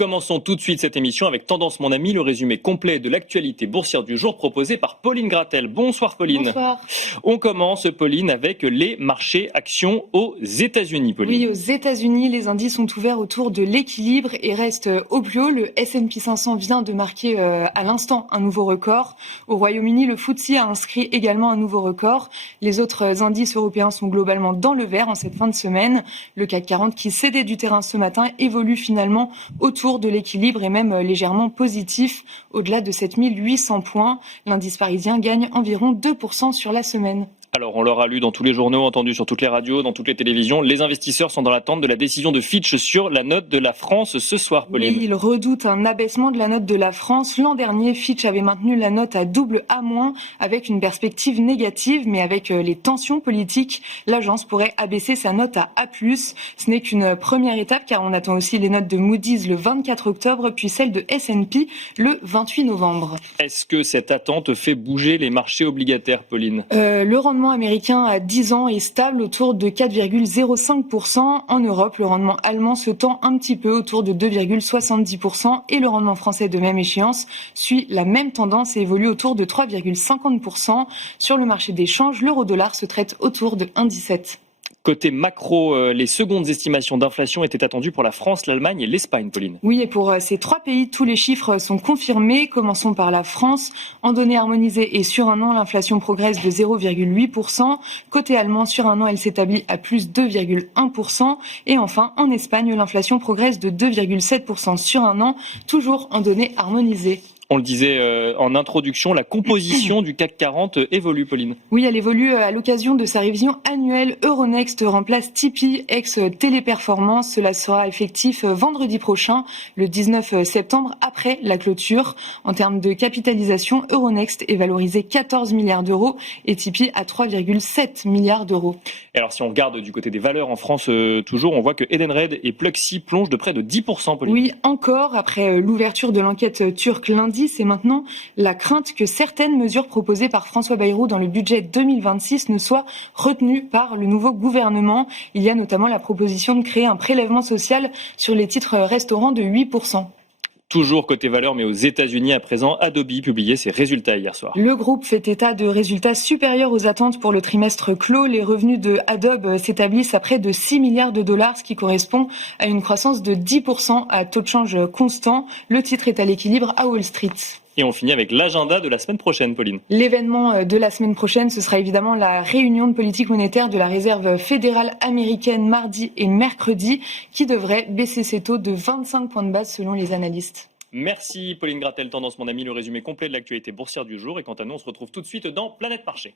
commençons tout de suite cette émission avec Tendance mon ami, le résumé complet de l'actualité boursière du jour proposé par Pauline Gratel. Bonsoir Pauline. Bonsoir. On commence Pauline avec les marchés actions aux États-Unis. Pauline. Oui, aux États-Unis, les indices sont ouverts autour de l'équilibre et restent au plus haut. Le S&P 500 vient de marquer à l'instant un nouveau record. Au Royaume-Uni, le FTSE a inscrit également un nouveau record. Les autres indices européens sont globalement dans le vert en cette fin de semaine. Le CAC 40 qui cédait du terrain ce matin évolue finalement autour de l'équilibre et même légèrement positif. Au-delà de 7800 points, l'indice parisien gagne environ 2% sur la semaine. Alors, on l'aura lu dans tous les journaux, entendu sur toutes les radios, dans toutes les télévisions. Les investisseurs sont dans l'attente de la décision de Fitch sur la note de la France ce soir, Pauline. Oui, ils redoutent un abaissement de la note de la France. L'an dernier, Fitch avait maintenu la note à double A-, avec une perspective négative, mais avec les tensions politiques, l'agence pourrait abaisser sa note à A+. Ce n'est qu'une première étape, car on attend aussi les notes de Moody's le 24 octobre, puis celle de S&P le 28 novembre. Est-ce que cette attente fait bouger les marchés obligataires, Pauline ? Le rendement américain à 10 ans est stable autour de 4,05%. En Europe, le rendement allemand se tend un petit peu autour de 2,70% et le rendement français de même échéance suit la même tendance et évolue autour de 3,50%. Sur le marché des changes, l'euro-dollar se traite autour de 1,17. Côté macro, les secondes estimations d'inflation étaient attendues pour la France, l'Allemagne et l'Espagne, Pauline. Oui, et pour ces trois pays, tous les chiffres sont confirmés. Commençons par la France. En données harmonisées et sur un an, l'inflation progresse de 0,8%. Côté allemand, sur un an, elle s'établit à plus 2,1%. Et enfin, en Espagne, l'inflation progresse de 2,7% sur un an, toujours en données harmonisées. On le disait en introduction, la composition du CAC 40 évolue, Pauline. Oui, elle évolue à l'occasion de sa révision annuelle. Euronext remplace Tipeee, ex-Téléperformance. Cela sera effectif vendredi prochain, le 19 septembre, après la clôture. En termes de capitalisation, Euronext est valorisé 14 milliards d'euros et Tipeee à 3,7 milliards d'euros. Et alors, si on regarde du côté des valeurs en France, toujours, on voit que Edenred et Pluxee plongent de près de 10%, Pauline. Oui, encore, après l'ouverture de l'enquête turque lundi, c'est maintenant la crainte que certaines mesures proposées par François Bayrou dans le budget 2026 ne soient retenues par le nouveau gouvernement. Il y a notamment la proposition de créer un prélèvement social sur les titres restaurants de 8%. Toujours côté valeur, mais aux États-Unis à présent, Adobe publiait ses résultats hier soir. Le groupe fait état de résultats supérieurs aux attentes pour le trimestre clos. Les revenus de Adobe s'établissent à près de 6 milliards de dollars, ce qui correspond à une croissance de 10% à taux de change constant. Le titre est à l'équilibre à Wall Street. Et on finit avec l'agenda de la semaine prochaine, Pauline. L'événement de la semaine prochaine, ce sera évidemment la réunion de politique monétaire de la Réserve fédérale américaine mardi et mercredi, qui devrait baisser ses taux de 25 points de base selon les analystes. Merci Pauline Gratel, Tendance mon ami, le résumé complet de l'actualité boursière du jour. Et quant à nous, on se retrouve tout de suite dans Planète Marché.